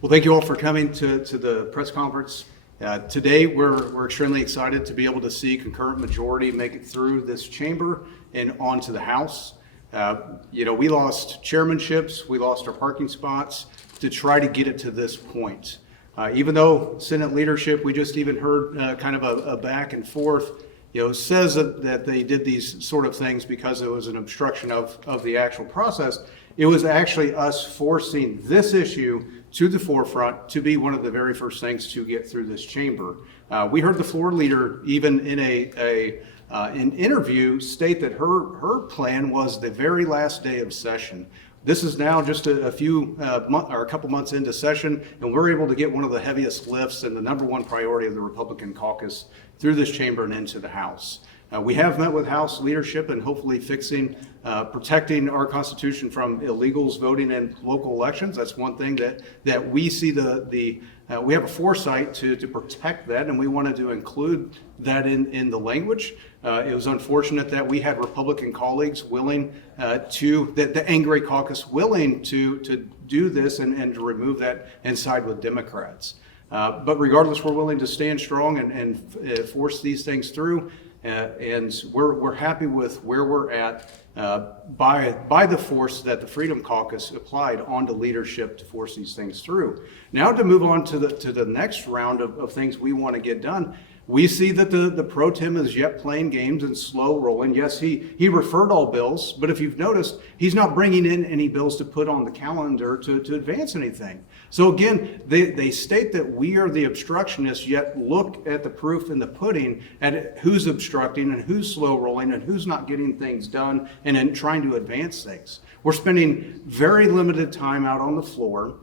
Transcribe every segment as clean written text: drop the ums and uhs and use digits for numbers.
Well, thank you all for coming to the press conference. Today, we're extremely excited to be able to see concurrent majority make it through this chamber and onto the House. We lost chairmanships, we lost our parking spots to try to get it to this point. Even though Senate leadership, we just even heard kind of a back and forth, says that they did these sort of things because it was an obstruction of the actual process. It was actually us forcing this issue to the forefront to be one of the very first things to get through this chamber. We heard the floor leader even in an interview state that her plan was the very last day of session. This is now just a couple months into session, and we're able to get one of the heaviest lifts and the number one priority of the Republican caucus through this chamber and into the House. We have met with House leadership and hopefully protecting our Constitution from illegals voting in local elections. That's one thing that we see we have a foresight to protect that, and we wanted to include that in the language. It was unfortunate that we had Republican colleagues willing the angry caucus willing to do this and to remove that and side with Democrats. But regardless, we're willing to stand strong and force these things through. And we're happy with where we're at by the force that the Freedom Caucus applied onto leadership to force these things through. Now to move on to the next round of things we want to get done. We see that the pro tem is yet playing games and slow rolling. Yes, he referred all bills, but if you've noticed, he's not bringing in any bills to put on the calendar to advance anything. So again, they state that we are the obstructionists, yet look at the proof in the pudding at who's obstructing and who's slow rolling and who's not getting things done and then trying to advance things. We're spending very limited time out on the floor.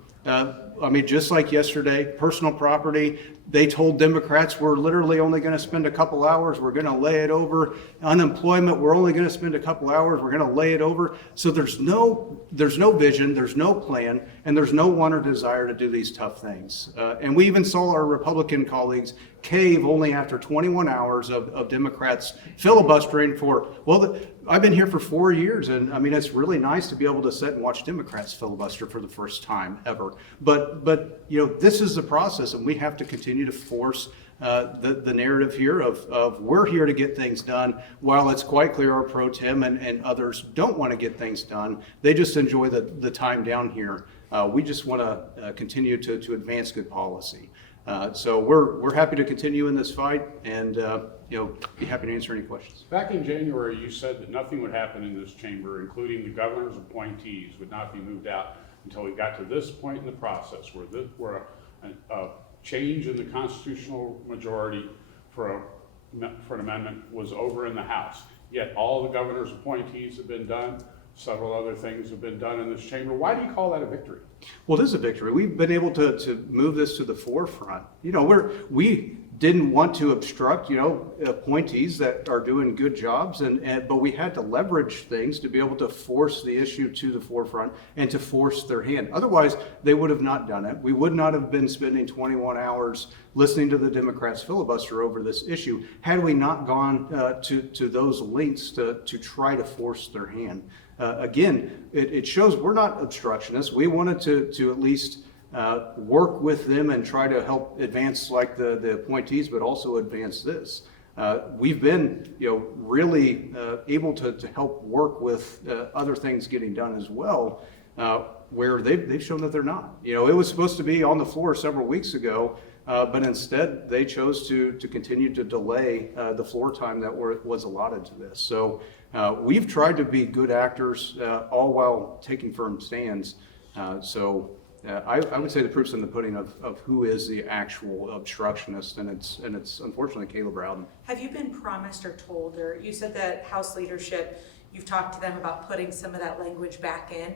Just like yesterday, personal property, they told Democrats we're literally only going to spend a couple hours, we're going to lay it over. Unemployment, we're only going to spend a couple hours, we're going to lay it over. So there's no vision, there's no plan, and there's no want or desire to do these tough things. And we even saw our Republican colleagues cave only after 21 hours of Democrats filibustering I've been here for 4 years, and it's really nice to be able to sit and watch Democrats filibuster for the first time ever. But this is the process, and we have to continue to force the narrative here of we're here to get things done. While it's quite clear our pro tem and others don't want to get things done, they just enjoy the time down here. We just want to continue to advance good policy. So we're happy to continue in this fight and be happy to answer any questions. Back in January, you said that nothing would happen in this chamber, including the governor's appointees, would not be moved out until we got to this point in the process where a change in the constitutional majority for an amendment was over in the House. Yet all the governor's appointees have been done. Several other things have been done in this chamber. Why do you call that a victory? Well, it is a victory. We've been able to move this to the forefront. We didn't want to obstruct, appointees that are doing good jobs, but we had to leverage things to be able to force the issue to the forefront and to force their hand. Otherwise, they would have not done it. We would not have been spending 21 hours listening to the Democrats filibuster over this issue had we not gone to those lengths to try to force their hand. Again, it shows we're not obstructionists. We wanted to at least work with them and try to help advance like the appointees, but also advance this. We've been, really able to help work with other things getting done as well, where they've shown that they're not. It was supposed to be on the floor several weeks ago, but instead they chose to continue to delay the floor time that was allotted to this. So we've tried to be good actors, all while taking firm stands. I would say the proof's in the pudding of who is the actual obstructionist, and it's unfortunately Caleb Brattin. Have you been promised or told, or you said that House leadership, you've talked to them about putting some of that language back in?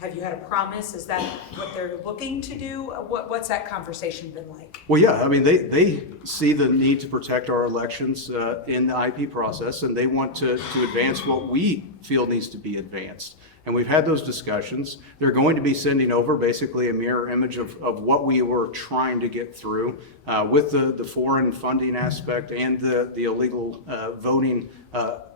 Have you had a promise? Is that what they're looking to do? What's that conversation been like? Well, yeah, they see the need to protect our elections in the IP process, and they want to advance what we feel needs to be advanced. And we've had those discussions. They're going to be sending over basically a mirror image of what we were trying to get through with the foreign funding aspect and the illegal voting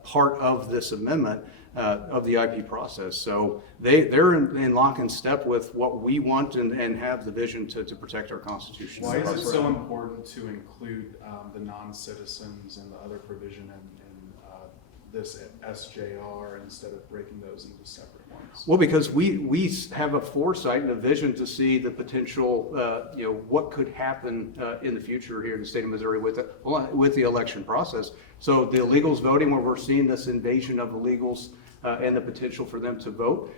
part of this amendment. of the IP process. So they're in lock and step with what we want and have the vision to protect our Constitution. Why is it so important to include the non-citizens and the other provision in this SJR instead of breaking those into separate ones? Well, because we have a foresight and a vision to see the potential, what could happen in the future here in the state of Missouri with the election process. So the illegals voting, where we're seeing this invasion of illegals and the potential for them to vote.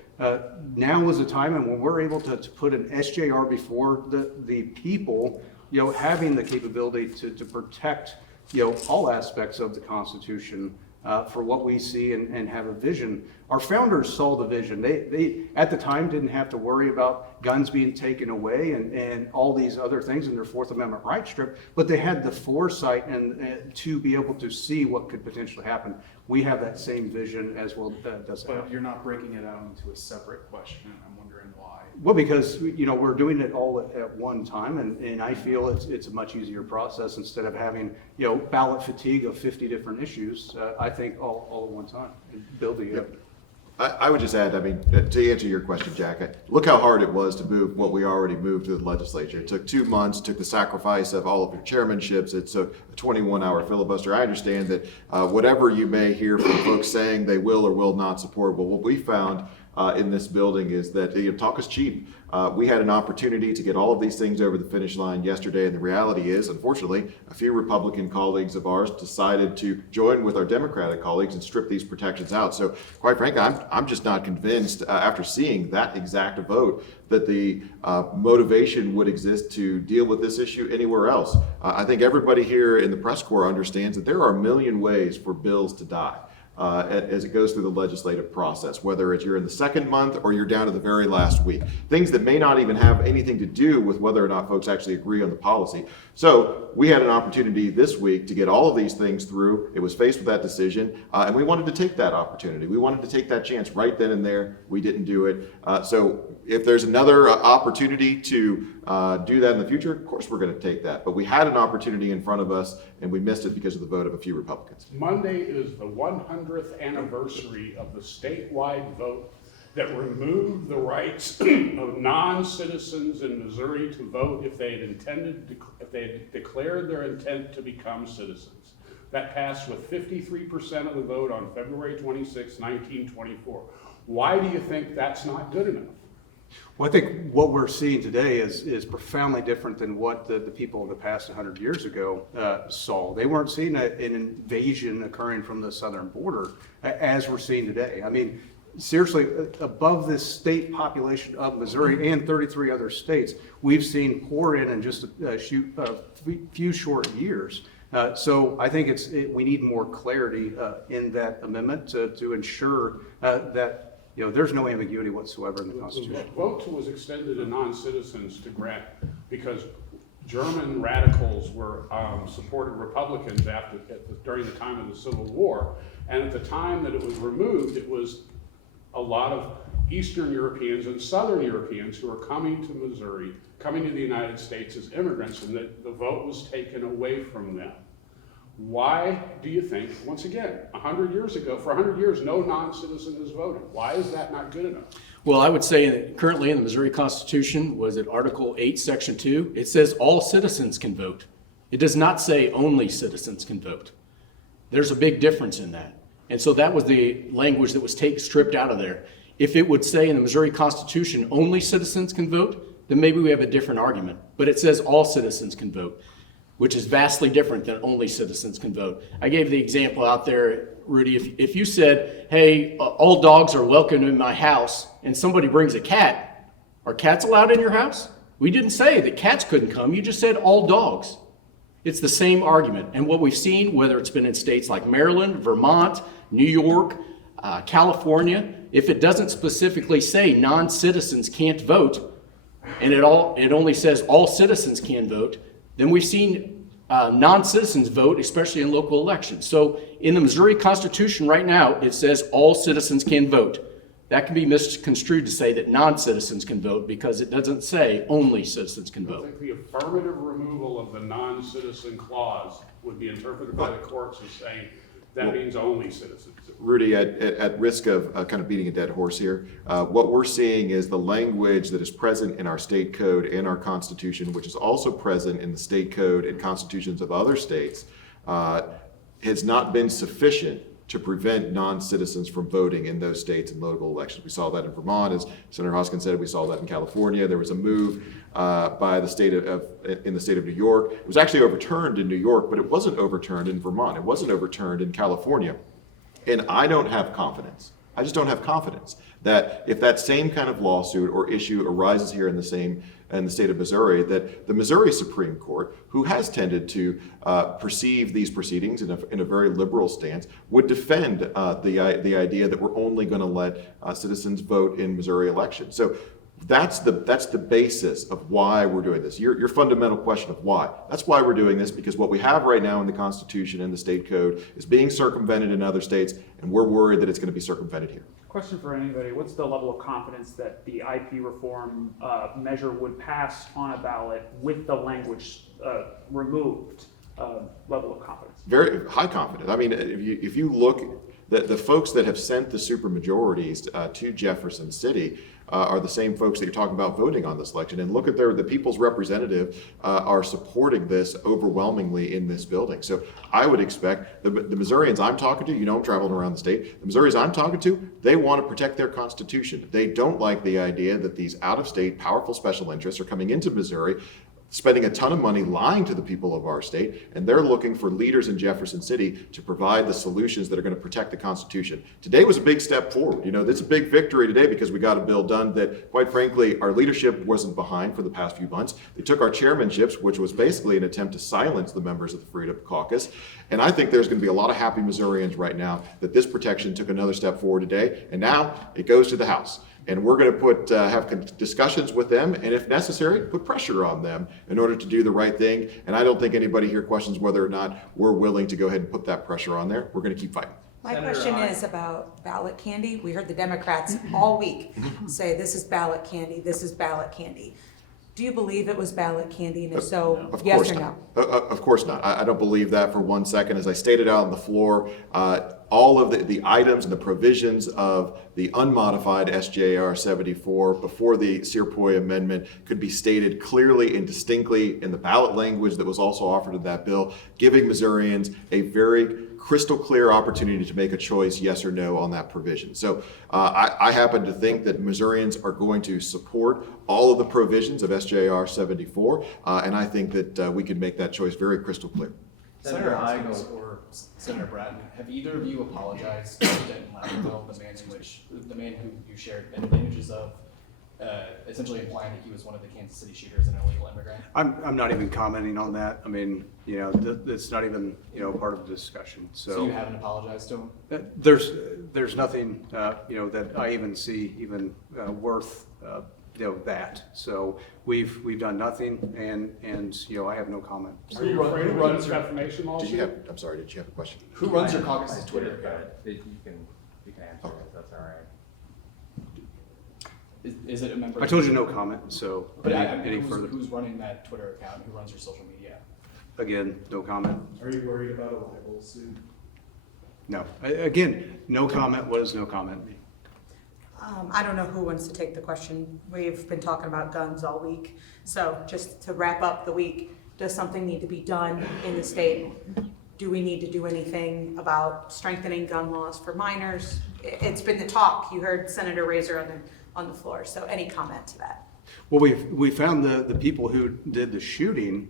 Now is the time, and when we're able to put an SJR before the people, having the capability to protect, all aspects of the Constitution. For what we see and have a vision. Our founders saw the vision. They at the time didn't have to worry about guns being taken away and all these other things in their Fourth Amendment rights strip, but they had the foresight and to be able to see what could potentially happen. We have that same vision as well. Does But happen. you're not breaking it out into a separate question. I'm wondering why. Well, because we're doing it all at one time, and I feel it's a much easier process instead of having ballot fatigue of 50 different issues. I think all at one time, building it. I would just add, to answer your question, Jack, look how hard it was to move what we already moved to the legislature. It took 2 months, took the sacrifice of all of your chairmanships. It took a 21-hour filibuster. I understand that whatever you may hear from folks saying they will or will not support, but what we found in this building is that talk is cheap. We had an opportunity to get all of these things over the finish line yesterday, and the reality is, unfortunately, a few Republican colleagues of ours decided to join with our Democratic colleagues and strip these protections out. So, quite frankly, I'm just not convinced after seeing that exact vote that the motivation would exist to deal with this issue anywhere else. I think everybody here in the press corps understands that there are a million ways for bills to die. As it goes through the legislative process, whether it's you're in the second month or you're down to the very last week. Things that may not even have anything to do with whether or not folks actually agree on the policy. So we had an opportunity this week to get all of these things through. It was faced with that decision, and we wanted to take that opportunity. We wanted to take that chance right then and there. We didn't do it. So if there's another opportunity to do that in the future, of course we're going to take that. But we had an opportunity in front of us, and we missed it because of the vote of a few Republicans. Monday is the 100th anniversary of the statewide vote that removed the rights of non-citizens in Missouri to vote if they had declared their intent to become citizens. That passed with 53% of the vote on February 26, 1924. Why do you think that's not good enough? Well, I think what we're seeing today is profoundly different than what the people of the past 100 years ago saw. They weren't seeing an invasion occurring from the southern border as we're seeing today. I mean, seriously, above this state population of Missouri and 33 other states, we've seen pour in just a few short years. So I think we need more clarity in that amendment to ensure that there's no ambiguity whatsoever in the Constitution. The vote was extended to non-citizens to grant because German radicals were supported Republicans during the time of the Civil War, and at the time that it was removed, it was a lot of Eastern Europeans and Southern Europeans who were coming to Missouri, coming to the United States as immigrants, and that the vote was taken away from them. Why do you think, once again, 100 years ago, for 100 years, no non-citizen has voted? Why is that not good enough? Well, I would say that currently in the Missouri Constitution, was it Article 8, Section 2? It says all citizens can vote. It does not say only citizens can vote. There's a big difference in that. And so that was the language that was stripped out of there. If it would say in the Missouri Constitution only citizens can vote, then maybe we have a different argument. But it says all citizens can vote, which is vastly different than only citizens can vote. I gave the example out there, Rudy, if you said, hey, all dogs are welcome in my house, and somebody brings a cat, are cats allowed in your house? We didn't say that cats couldn't come, you just said all dogs. It's the same argument. And what we've seen, whether it's been in states like Maryland, Vermont, New York, California, if it doesn't specifically say non-citizens can't vote, and it only says all citizens can vote, then we've seen non-citizens vote, especially in local elections. So in the Missouri Constitution right now, it says all citizens can vote. That can be misconstrued to say that non-citizens can vote because it doesn't say only citizens can I vote. think the affirmative removal of the non-citizen clause would be interpreted by the courts as saying That means only citizens. Rudy, at risk of kind of beating a dead horse here, what we're seeing is the language that is present in our state code and our constitution, which is also present in the state code and constitutions of other states, has not been sufficient to prevent non-citizens from voting in those states in local elections. We saw that in Vermont, as Senator Hoskins said. We saw that in California. There was a move by the state in the state of New York. It was actually overturned in New York, but it wasn't overturned in Vermont. It wasn't overturned in California. And I don't have confidence. I just don't have confidence that if that same kind of lawsuit or issue arises here in the state of Missouri, that the Missouri Supreme Court, who has tended to perceive these proceedings in a very liberal stance, would defend the idea that we're only going to let citizens vote in Missouri elections. So that's the basis of why we're doing this. Your fundamental question of why. That's why we're doing this, because what we have right now in the Constitution and the state code is being circumvented in other states, and we're worried that it's going to be circumvented here. Question for anybody, what's the level of confidence that the IP reform measure would pass on a ballot with the language removed? Level of confidence? Very high confidence. I mean, if you look, the folks that have sent the supermajorities to Jefferson City are the same folks that you're talking about voting on this election. And look at the people's representative are supporting this overwhelmingly in this building. So I would expect the Missourians I'm talking to, I'm traveling around the state, the Missourians I'm talking to, they want to protect their constitution. They don't like the idea that these out-of-state powerful special interests are coming into Missouri, spending a ton of money lying to the people of our state, and they're looking for leaders in Jefferson City to provide the solutions that are going to protect the Constitution. Today was a big step forward. It's a big victory today because we got a bill done that, quite frankly, our leadership wasn't behind for the past few months. They took our chairmanships, which was basically an attempt to silence the members of the Freedom Caucus. And I think there's going to be a lot of happy Missourians right now that this protection took another step forward today, and now it goes to the House. And we're going to have discussions with them, and if necessary, put pressure on them in order to do the right thing. And I don't think anybody here questions whether or not we're willing to go ahead and put that pressure on there. We're going to keep fighting. My question is about ballot candy. We heard the Democrats all week say this is ballot candy, this is ballot candy. Do you believe it was ballot candy, and if so, yes or no? Of course not. I don't believe that for 1 second. As I stated out on the floor, all of the items and the provisions of the unmodified SJR 74 before the Searpoy amendment could be stated clearly and distinctly in the ballot language that was also offered in that bill, giving Missourians a very crystal clear opportunity to make a choice, yes or no, on that provision. So I happen to think that Missourians are going to support all of the provisions of SJR 74, and I think that we can make that choice very crystal clear. Senator Eigel or Senator Brattin, have either of you apologized to Denny, the man who you shared images of, essentially implying that he was one of the Kansas City shooters and an illegal immigrant? I'm not even commenting on that. I mean, it's not even, part of the discussion. So you haven't apologized to him? There's nothing, that I even see even worth, that. So we've done nothing, and I have no comment. Are you afraid of this defamation lawsuit? Did you have a question? Who runs your caucus's Twitter account? You can answer it, that's all right. Is it a member? I told you no comment, so But any further? who's running that Twitter account? Who runs your social media? Again, no comment. Are you worried about a libel suit? No. Again, no comment. What does no comment mean? I don't know who wants to take the question. We've been talking about guns all week. So just to wrap up the week, does something need to be done in the state? Do we need to do anything about strengthening gun laws for minors? It's been the talk. You heard Senator Razor on the floor. So any comment to that? Well, we found the people who did the shooting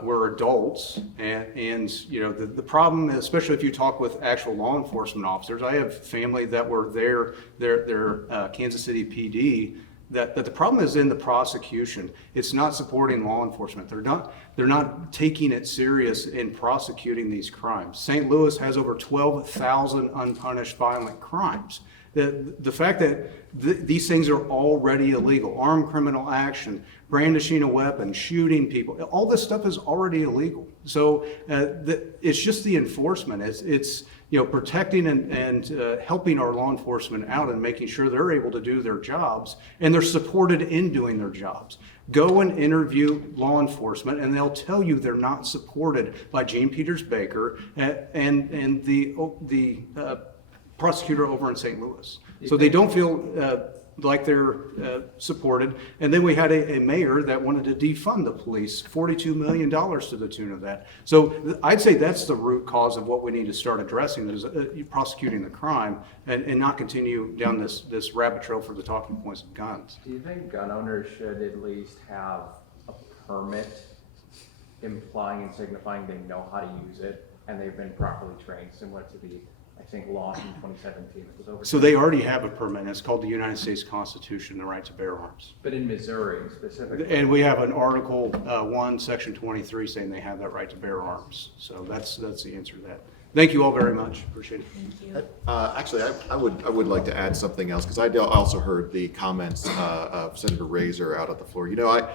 were adults, and the problem, especially if you talk with actual law enforcement officers, I have family that were there, their Kansas City PD, that the problem is in the prosecution. It's not supporting law enforcement. They're not taking it serious in prosecuting these crimes. St. Louis has over 12,000 unpunished violent crimes. The fact that these things are already illegal, armed criminal action, brandishing a weapon, shooting people, all this stuff is already illegal. So it's just the enforcement. It's protecting and helping our law enforcement out and making sure they're able to do their jobs and they're supported in doing their jobs. Go and interview law enforcement, and they'll tell you they're not supported by Gene Peters Baker and the prosecutor over in St. Louis. So they don't feel like they're supported. And then we had a mayor that wanted to defund the police, $42 million to the tune of that. So I'd say that's the root cause of what we need to start addressing, is prosecuting the crime and not continue down this rabbit trail for the talking points of guns. Do you think gun owners should at least have a permit implying and signifying they know how to use it and they've been properly trained, similar to the, I think, law in 2017 that was over? So they already have a permit, and it's called the United States Constitution, the right to bear arms. But in Missouri specifically. And we have an Article 1, Section 23 saying they have that right to bear arms. So that's the answer to that. Thank you all very much. Appreciate it. Thank you. Actually, I would like to add something else, because I also heard the comments of Senator Razor out on the floor. You know,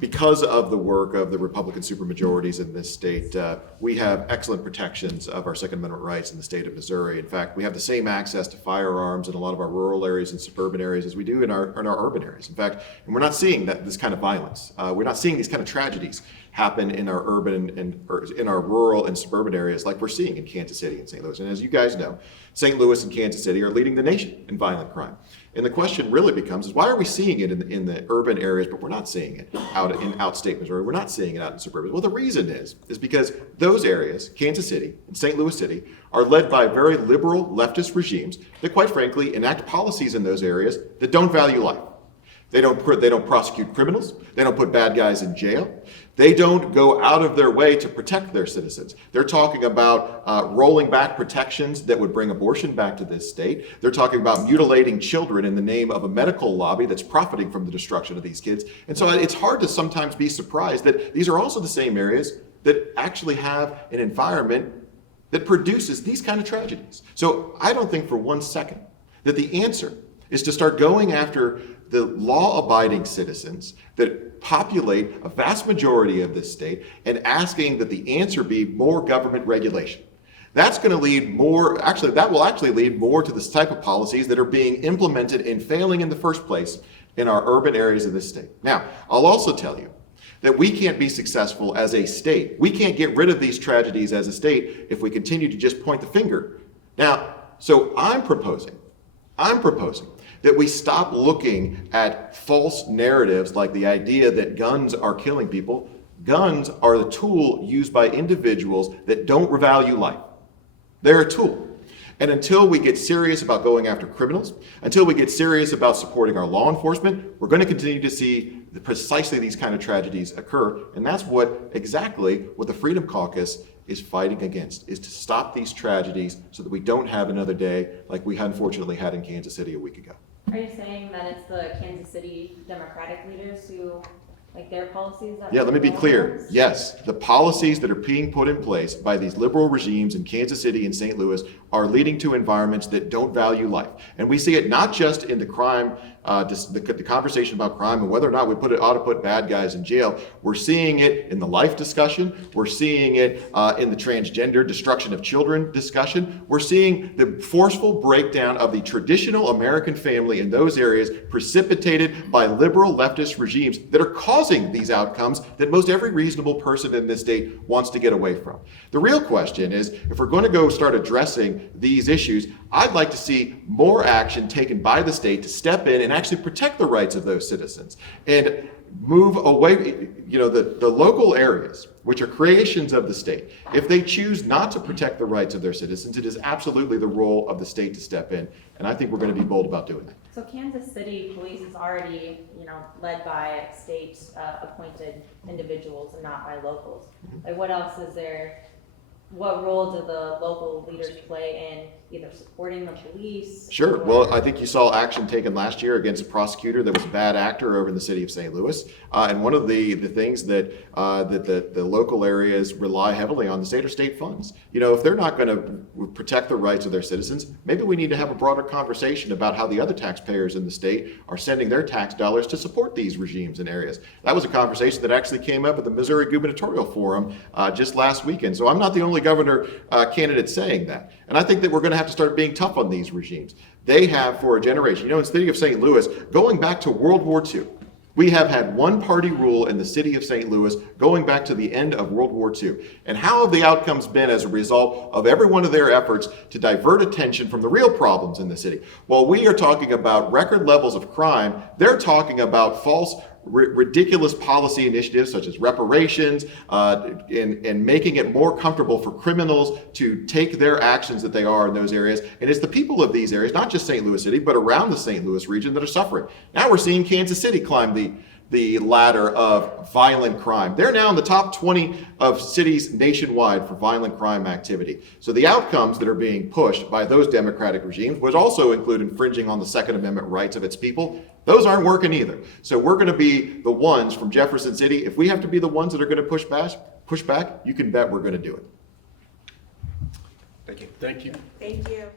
because of the work of the Republican supermajorities in this state, we have excellent protections of our Second Amendment rights in the state of Missouri. In fact, we have the same access to firearms in a lot of our rural areas and suburban areas as we do in our urban areas. In fact, and we're not seeing this kind of violence. We're not seeing these kind of tragedies happen in our urban or in our rural and suburban areas like we're seeing in Kansas City and St. Louis. And as you guys know, St. Louis and Kansas City are leading the nation in violent crime. And the question really becomes, is why are we seeing it in the urban areas, but we're not seeing it out in outstate Missouri? We're not seeing it out in suburban. Well, the reason is because those areas, Kansas City and St. Louis City, are led by very liberal leftist regimes that, quite frankly, enact policies in those areas that don't value life. They don't prosecute criminals. They don't put bad guys in jail. They don't go out of their way to protect their citizens. They're talking about rolling back protections that would bring abortion back to this state. They're talking about mutilating children in the name of a medical lobby that's profiting from the destruction of these kids. And so it's hard to sometimes be surprised that these are also the same areas that actually have an environment that produces these kind of tragedies. So I don't think for one second that the answer is to start going after the law-abiding citizens that populate a vast majority of this state and asking that the answer be more government regulation. That's going to lead more, that will actually lead more to this type of policies that are being implemented and failing in the first place in our urban areas of this state. Now, I'll also tell you that we can't be successful as a state. We can't get rid of these tragedies as a state if we continue to just point the finger. Now, so I'm proposing that we stop looking at false narratives like the idea that guns are killing people. Guns are the tool used by individuals that don't value life. They're a tool. And until we get serious about going after criminals, until we get serious about supporting our law enforcement, we're going to continue to see precisely these kind of tragedies occur. And that's exactly what the Freedom Caucus is fighting against, is to stop these tragedies so that we don't have another day like we unfortunately had in Kansas City a week ago. Are you saying that it's the Kansas City Democratic leaders who, like, their policies that? Yeah, let me be clear. Yes, the policies that are being put in place by these liberal regimes in Kansas City and St. Louis are leading to environments that don't value life. And we see it not just in the crime, the conversation about crime and whether or not we ought to put bad guys in jail. We're seeing it in the life discussion. We're seeing it in the transgender destruction of children discussion. We're seeing the forceful breakdown of the traditional American family in those areas precipitated by liberal leftist regimes that are causing these outcomes that most every reasonable person in this state wants to get away from. The real question is, if we're going to go start addressing these issues, I'd like to see more action taken by the state to step in and actually protect the rights of those citizens and move away, the local areas, which are creations of the state. If they choose not to protect the rights of their citizens, it is absolutely the role of the state to step in. And I think we're going to be bold about doing that. So Kansas City police is already, led by state appointed individuals and not by locals. Like, what else is there? What role do the local leaders play in either supporting the police? Sure. Well, I think you saw action taken last year against a prosecutor that was a bad actor over in the city of St. Louis. And one of the things that the local areas rely heavily on the state are state funds. If they're not going to protect the rights of their citizens, maybe we need to have a broader conversation about how the other taxpayers in the state are sending their tax dollars to support these regimes in areas. That was a conversation that actually came up at the Missouri Gubernatorial Forum just last weekend. So I'm not the only governor candidate saying that. And I think that we're going to have to start being tough on these regimes. They have for a generation, in the city of St. Louis, going back to World War II, We have had one-party rule in the city of St. Louis going back to the end of World War II. And how have the outcomes been as a result of every one of their efforts to divert attention from the real problems in the city? While we are talking about record levels of crime, they're talking about false, ridiculous policy initiatives such as reparations, and making it more comfortable for criminals to take their actions that they are in those areas. And it's the people of these areas, not just St. Louis City, but around the St. Louis region that are suffering. Now we're seeing Kansas City climb the ladder of violent crime. They're now in the top 20 of cities nationwide for violent crime activity. So the outcomes that are being pushed by those democratic regimes, which also include infringing on the Second Amendment rights of its people, those aren't working either. So we're going to be the ones from Jefferson City. If we have to be the ones that are going to push back, you can bet we're going to do it. Thank you. Thank you. Thank you.